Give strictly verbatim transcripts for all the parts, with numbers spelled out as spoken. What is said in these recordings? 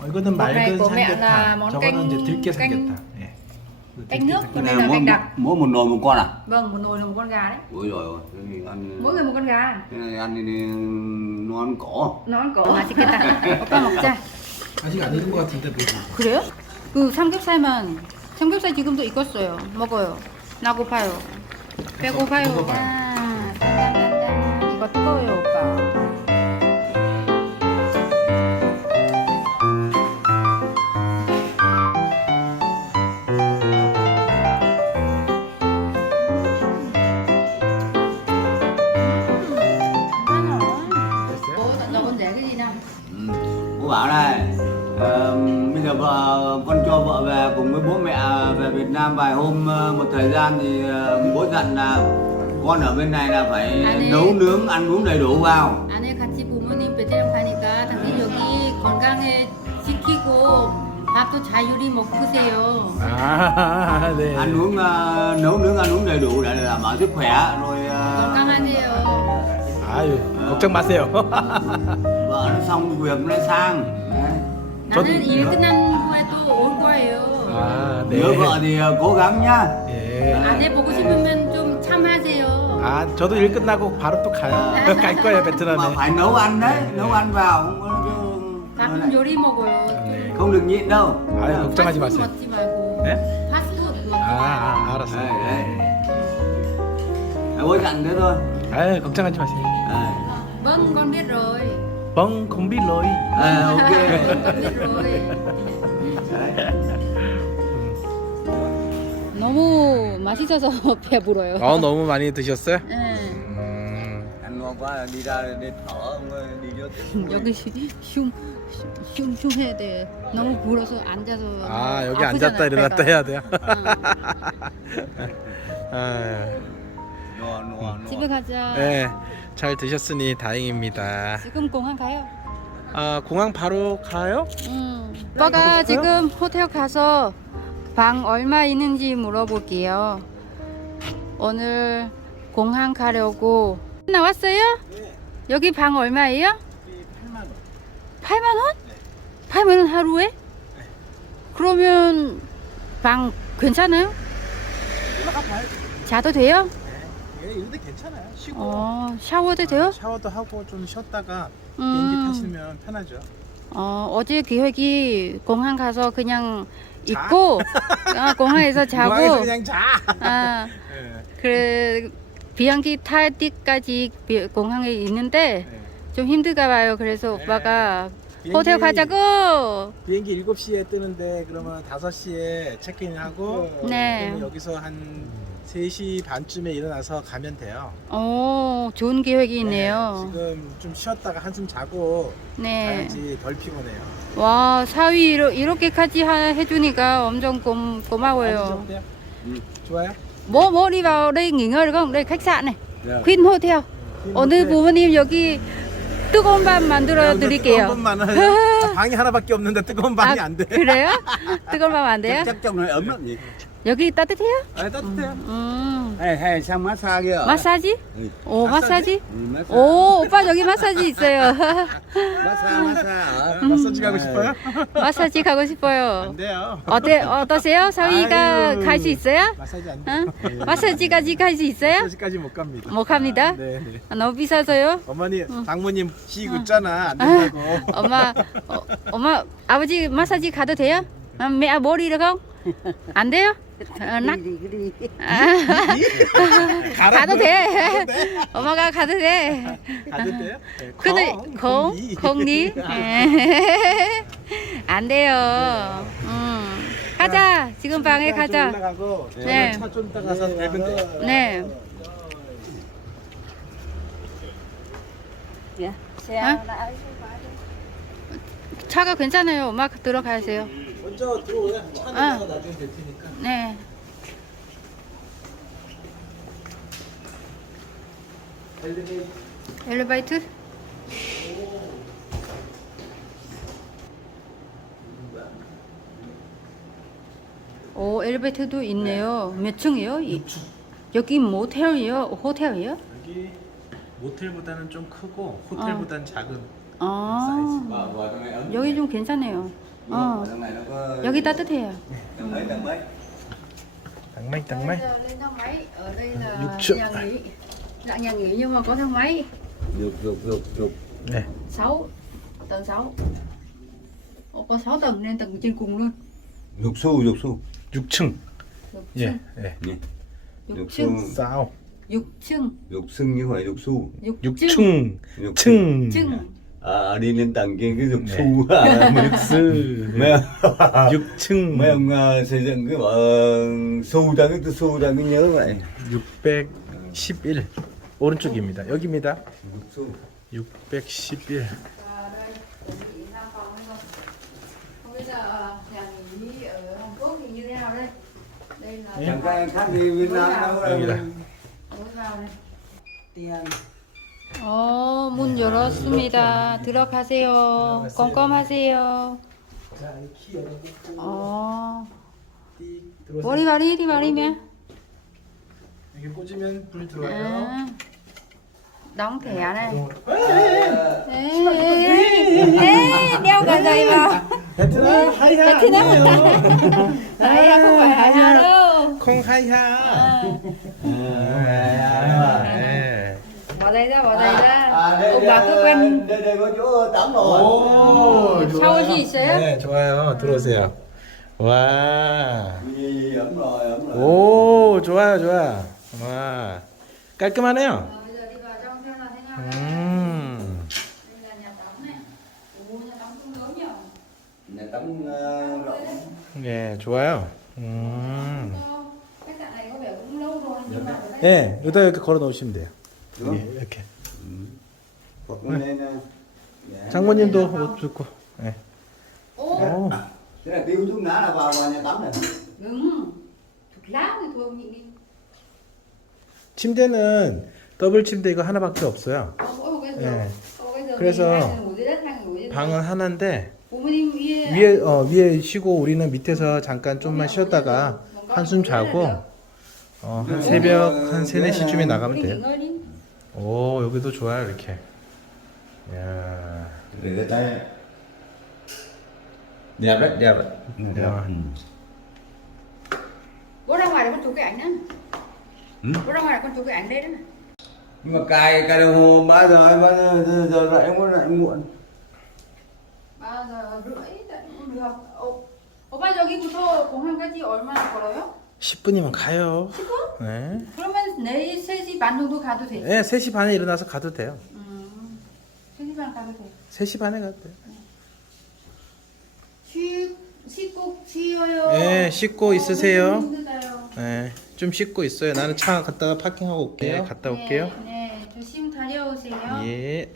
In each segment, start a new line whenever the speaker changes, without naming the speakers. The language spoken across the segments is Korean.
이거는
Bột này
맑은
của mẹ là
삼계탕.
món
저거는
canh-
이제 들깨
canh-
삼계탕. 예.
canh nước,
들깨
còn
삼계탕.
đây là
mỗi,
canh đặc.
mỗi một nồi một con à?
Vâng, một nồi là một con gà đấy.
Ôi rồi ôi, thế thì ăn
Mỗi người một con gà.
thế này ăn thì nó ăn cỏ.
nó ăn cỏ. 맛있겠다. 오빠 먹자.
아직 안 익은 것 같은데 보기.
그래요? 그 삼겹살만 삼겹살 지금도 익었어요. 먹어요. 나 고파요. 배고파요.
먹어봐요.
아, 짠짠짠짠. 이거 뜨거워요, 오빠. Nó con rể cái gì nào?
Ừ. Bố bảo này, ờ, bây giờ vợ con cho vợ về cùng với bố mẹ về Việt Nam vài hôm ờ, một thời gian thì ờ, bố dặn là con ở bên này là phải
À, đi.
nấu nướng ăn uống đầy đủ vào.
안에 같이 부모님 베트남 가니까 당신 여기 건강에 지키고 밥도 자유리 먹으세요.
아, 네.
Ăn uống ờ, nấu nướng ăn uống đầy đủ để đảm bảo sức khỏe rồi ờ,
건강하세요.
아유, 걱정 마세요.
vợ nó xong việc nó sang. Đấy.
나는 일 끝난 후에 또 올 거예요.
아, 네.
Nhớ vợ thì ờ, cố gắng nhá.
예.
아내 보고 싶으면 좀 참하세요.
아, 저도 일 끝나고 바로 또 가요. 갈 거예요,
Mà
베트남에.
phải nấu ăn đấy, nấu ăn vào không có chứ-
밥은 요리 먹어요.
네.
không được nhịn đâu.
아유, 걱정하지
파스트푸드
마세요.
먹지 말고.
네?
파스트푸드 먹지
아,
말고.
아, 알았어요.
Đấy, đấy.
네.
Bố dặn thế thôi.
아유, 걱정하지 마세요.
Đấy.
Vâng, con biết rồi.
뻥 콤비 로이.
À, ok.
con biết rồi.
Đấy.
너무 맛있어서 배불러요.
어, 너무 많이 드셨어요?
네.
음.
Ăn ngon quá đi ra đi thở ông ơi, đi vô.
여기 흉, 흉, 흉 해야 돼. 너무 불어서 앉아서.
아, 여기
아프잖아요,
앉았다 일어났다
배가.
해야 돼요.
어.
아,
Ngon, ngon,
집에
ngon.
가자.
네, 잘 드셨으니 다행입니다.
지금 공항 가요.
아, 공항 바로 가요?
응.
가고
오빠가
싶어요?
지금 호텔 가서 방 얼마 있는지 물어볼게요. 오늘 공항 가려고 나왔어요?
네.
여기 방 얼마예요?
팔만 원.
팔만 원? 팔만 원 하루에? 그러면 방 괜찮아요?
올라가 봐요.
자도 돼요?
네, 이런데 괜찮아요. 쉬고
어, 샤워도 돼요?
샤워도 하고 좀 쉬었다가
음.
비행기 타시면 편하죠.
어, 어제 계획이 공항 가서 그냥
자?
있고 아, 공항에서 자고
공항에서 그냥 자.
아,
네.
그 비행기 탈 때까지 비- 공항에 있는데
네.
좀 힘들까 봐요. 그래서
네.
오빠가
비행기-
호텔 가자고.
비행기 일곱 시에 뜨는데 그러면 다섯 시에 체크인하고
네.
그러면 여기서 한 세 시 반쯤에 일어나서 가면 돼요.
오, 좋은 계획이 있네요.
네, 지금 좀 쉬었다가 한숨 자고
네.
가야지 덜 피곤해요.
와, 사위 이러, 이렇게까지 하, 해주니까 엄청 고, 고마워요.
어때요?
Ừ.
좋아요?
Bố bố đi vào đây nghỉ ngơi được không? Đây khách sạn này.
Dạ.
Queen Hotel. 오늘 부모님 여기 뜨거운 밥 만들어
뜨거운
드릴게요.
밥만 하요? 아, 방이 하나밖에 없는데 뜨거운 방이
아,
안 돼.
그래요? 뜨거운 밥 안 돼요?
Chắc trong này ấm lắm nhỉ?
여기 따뜻해요?
아, 따뜻해요.
음.
Hay hay sang massage kia.
마사지?
Ừ.
오, 마사지?
Ừ, massage.
오, 오빠 여기 마사지 있어요.
Massage, massage ở.
마사지 가고 싶어요?
마사지 가고 싶어요.
안 돼요.
어때 어떠세요? 사위가
아유.
갈 수 있어요?
마사지 안 돼.
응? 마사지까지 갈 수 있어요?
마사지까지 못 갑니다.
못 갑니다.
네, 네.
아, 너무 비싸서요?
어머니, 장모님 쉬고 있잖아. 안 된다고.
엄마, 어, 엄마, 아버지 마사지 가도 돼요? 아, mẹ bố đi được không? 안 돼요? 어, 나, 아, 가도 돼. 엄마가 가도 돼.
가도 돼요? 네,
근데
공,
공,
공기.
공리 안 돼요. 음. 가자. 지금 방에
좀
가자.
올라가고
네.
차좀 따가서 밟으면 돼.
네. 어? 차가 괜찮아요. 엄마 들어가세요.
먼저 들어오야 차는
아.
나중에 될 테니까.
네. 엘리베이터? 오, 엘리베이터도 있네요. 몇 층이요? 이- 여기 모텔이요? 호텔이요?
여기 모텔보다는 좀 크고 호텔보다는 작은
아,
Vào vào trong này ấm.
여기 좀 괜찮네요.
Nhưng mà
Ờ.
ở thằng này nó có
여기 따뜻해요.
tầng mấy tầng mấy.
Thằng máy thằng máy.
lên thang máy. Ở đây là
Dục trượng.
nhà nghỉ. Dạng nhà nghỉ nhưng mà có thang máy.
Dục dục dục dục.
네.
sáu tầng sáu. Ồ, có sáu tầng nên tầng trên cùng luôn.
Dục su dục su.
육 층.
Dục
예.
trưng.
Nè.
Dục
Dục
trưng.
su.
싸오.
Dục trưng.
Dục sưng chứ không phải dục su.
Dục
육
trưng.
층.
Dục
층.
Trưng.
À, đi lên tầng kia cái dục
Nè.
su à. Mấy-
육스.
mấy ông-
육 층.
mấy ông ờ, xây dựng cái bảo uh, su ra cái su ra cái nhớ vậy.
육백십일. 오른쪽입니다. 여기입니다.
Dục su.
육백십일.
Và đây chuẩn bị năm phòng đây rồi. Không biết là nhà nghỉ ở Hàn Quốc thì như thế nào đây? Đây là
Chẳng có ai khác đi Việt Nam đâu.
여기다.
lối vào này. 어, 문 열었습니다. 들어가세요. 껌껌하세요.
자, 키 열어놓고
어,
띡 들어오세요.
머리 말이 이리 말이면.
이렇게 꽂으면 불 들어와요.
À, đóng thẻ này.
들어오고.
Ê, ê, ê, ê, đeo cả giày vào.
베트남 하이하.
베트남
아니에요.
Đấy, không phải hải hà đâu.
콩 하이하. 네.
Bỏ giày ra, bỏ giày ra.
À, đây,
Ông bà cứ quen.
đây, đây có chỗ tắm rồi.
오,
샤워실 있어요?
네, 좋아요. 들어오세요. 와.
Gì, ấm rồi, ấm rồi.
오, 좋아요, 좋아. 와. 깔끔하네요.
Ờ, bây giờ đi vào trong xem là thế nào đây.
음.
Đây là nhà tắm này. Ồ, nhà tắm cũng lớn nhỉ.
Này tắm ờ, rộng.
네, 좋아요. 음.
Ờ, khách sạn này có vẻ cũng lâu rồi nhưng mà ở đây
네, 여기다 이렇게 걸어 놓으시면 돼요.
Đúng
예,
không?
이렇게.
Hoặc lên ờ, dạ.
장모님도 옷 주고. 네.
Ô,
오.
Thế là tiêu thuốc lá là vào vào nhà tắm này.
đừng. Thuốc lá thì thôi ông nhịn đi.
침대는 더블 침대 이거 하나밖에 없어요.
Ờ, mỗi một cái giường.
네.
Có cái giường
그래서
thì hai người ngủ dưới đất, hai người ngủ trên
방은 하나인데
부모님 위에
위에 어 위에 쉬고 우리는 밑에서 잠깐 좀만 쉬었다가 한숨 자고 어, 한 새벽 한 세네 시쯤에 나가면
우리
돼요.
nghỉ ngơi đi.
오, 여기도 좋아요, 이렇게. 야.
Để người ta đẹp đấy, đẹp đấy.
đẹp.
Ừ.
Bố ra ngoài để con chụp cái ảnh đó.
Ừ?
Bố ra ngoài để con chụp cái ảnh đây đó.
Nhưng mà cài cài đồng hồ ba giờ ba giờ, giờ lại không có lại muộn.
ba giờ rưỡi tận cũng được. 오, 오빠 여기부터 공항까지 얼마나 걸어요?
십 분이면 가요. 네.
그러면 내일 세 시 반 정도 가도 돼.
네, 세 시 반에 일어나서 가도 돼요.
음, 세 시 반 가도 돼.
세 시 반에 가도 돼요.
쉬, 씻고 쉬어요.
네, 씻고 있으세요.
힘들어요.
네. 좀 씻고 있어요. 나는 차 갔다가 파킹하고 올게요. 네, 갔다 올게요.
네, 네, 조심 다녀오세요.
예.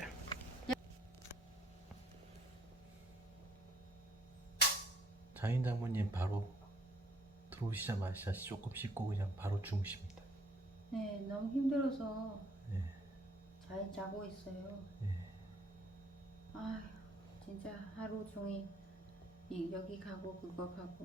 자인 장모님 바로 들어오시자마자 조금 씻고 그냥 바로 주무십니다.
네, 너무 힘들어서
네.
잘 자고 있어요.
네.
아, 진짜 하루 종일 이, 여기 가고 그거 가고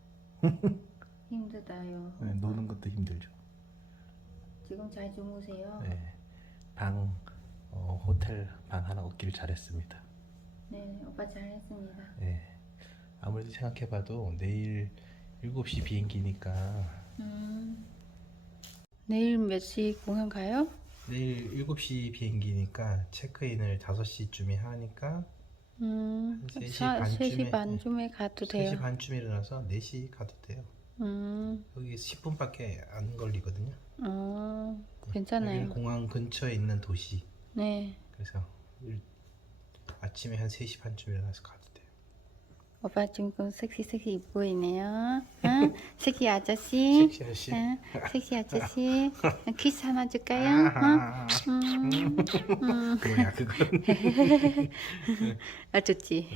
힘들다요.
네, 노는 것도 힘들죠.
지금 잘 주무세요.
네. 방 어, 호텔 방 하나 얻기를 잘했습니다.
네, 오빠 잘했습니다.
네. 아무래도 생각해봐도 내일 일곱 시 비행기니까
음, 내일 몇 시 공항 가요?
내일 일곱 시 비행기니까 체크인을 다섯 시쯤에 하니까
음,
한 세 시
사- 세 시
반쯤에,
반쯤에 가도 돼요.
세 시 반쯤에 일어나서 네 시 가도 돼요.
음,
여기 십 분밖에 안 걸리거든요.
어,
여기
괜찮아요.
공항 근처에 있는 도시.
네,
그래서 일- 아침에 한 세 시 반쯤에 일어나서 가도 돼요.
오빠 지금 섹시 섹시 입고 있네요. 응? 섹시 아저씨.
섹시 아저씨.
응? 섹시 아저씨. 키스 하나 줄까요?
아하.
응? 음, 음.
뭐야 그건.
아 좋지.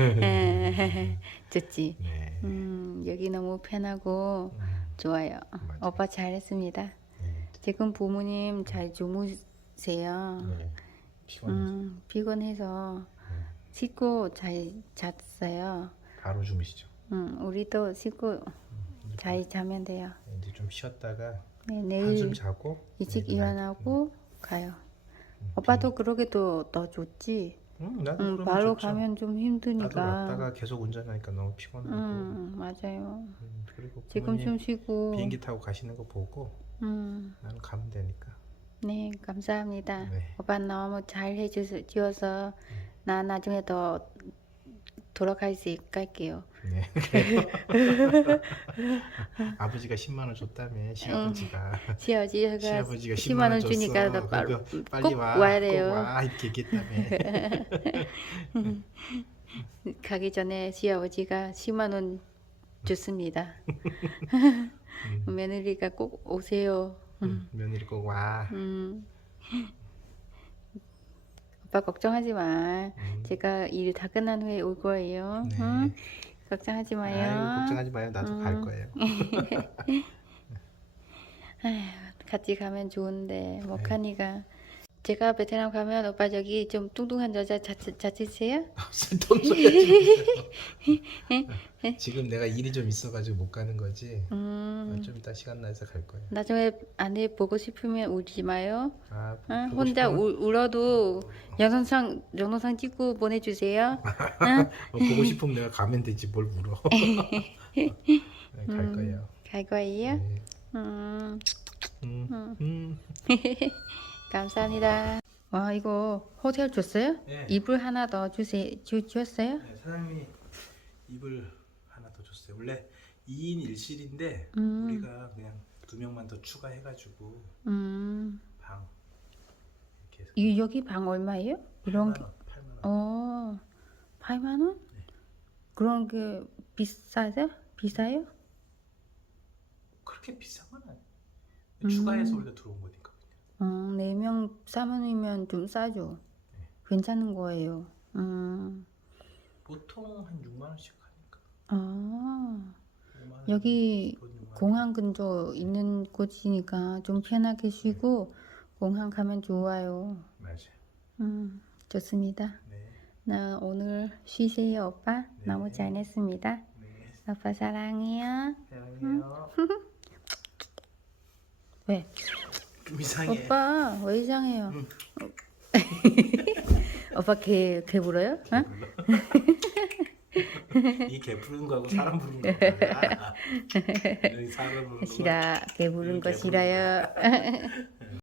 좋지.
네.
음, 여기 너무 편하고
음,
좋아요.
맞아요.
오빠 잘했습니다.
네.
지금 부모님 잘 주무세요.
네. 피곤해서
음, 피곤해서 씻고 잘 잤어요.
바로 주무시죠.
음, 우리도 씻고 잘 자면 돼요.
이제 좀 쉬었다가
네,
한숨
내일
자고
일찍
내일 날-
일어나고 가요.
음,
오빠도 그러게도 더 좋지.
응, 나도
응,
그러면
바로
좋죠.
가면 좀
나도
힘드니까.
왔다가 계속 운전하니까 너무 피곤하고.
응, 맞아요.
음, 그리고
지금
부모님
좀 쉬고.
비행기 타고 가시는 거 보고
음,
나는 가면 되니까.
네, 감사합니다.
네.
오빠 너무 잘 해주셔서 나 나중에 더 돌아갈 수 있게요.
네. 아버지가 십만 원 줬다며 시아버지가.
시아버지가
시아버지가
십만 원
줬어.
주니까 나 빨리,
그거 빨리
꼭
와.
와야
꼭
돼요.
와. 이렇게 얘기했다며.
가기 전에 시아버지가 십만 원 줬습니다. 며느리가 꼭 오세요.
음, 며느리 꼭 와.
음. 오빠 걱정하지 마.
음.
제가 일 다 끝난 후에 올 거예요.
네.
응? 걱정하지
아유,
마요.
걱정하지 마요. 나도 갈
음.
거예요.
아휴, 같이 가면 좋은데 못
네.
가니까. 제가 베트남 가면 오빠 저기 좀 뚱뚱한 여자 자취, 자취세요?
쓸데없는 소리 하지 지금 내가 일이 좀 있어가지고 못 가는 거지.
음,
좀 이따 시간 나서 갈 거예요.
나중에 아내 보고 싶으면 울지 마요.
아,
응?
보고
혼자
싶으면-
울, 울어도 영상상 영상 찍고 보내주세요. 응?
어, 보고 싶으면 내가 가면 되지 뭘 물어. 네, 갈
음.
거예요.
갈 거예요?
네.
음,
음, 음.
감사합니다. 와, 이거 호텔 줬어요?
네.
이불 하나 더 주세, 주, 주었어요?
네, 사장님이 이불 하나 더 줬어요. 원래 이 인 일 실인데
음.
우리가 그냥 두 명만 더 추가해가지고
음,
방 이렇게 해서
이, 여기 방 얼마예요? 이런 게,
팔만 원, 팔만 원.
어, 팔만 원? 그런 게 비싸요? 비싸요?
그렇게 비싼 건 아니에요.
음.
추가해서 우리가 들어온 거니까.
음, 네 명, 사만 원이면 좀 싸죠.
네.
괜찮은 거예요. 음,
보통 한 육만 원씩 하니까.
아,
오만 원,
여기
돈 육만 원.
공항 근처 있는 곳이니까 좀 편하게 쉬고 공항 가면 좋아요.
맞아요.
음, 좋습니다.
네.
나 오늘 쉬세요, 오빠. 너무 잘했습니다.
네.
오빠 사랑해요.
사랑해요.
왜?
좀 이상해.
오빠 왜 이상해요? 오빠 개, 개 불어요? 어?
이개 부르는 거하고 사람 부르는 거 달라. 여기 사람 부르는 거.
싫어. 개 부른 거
개 부르는
싫어요.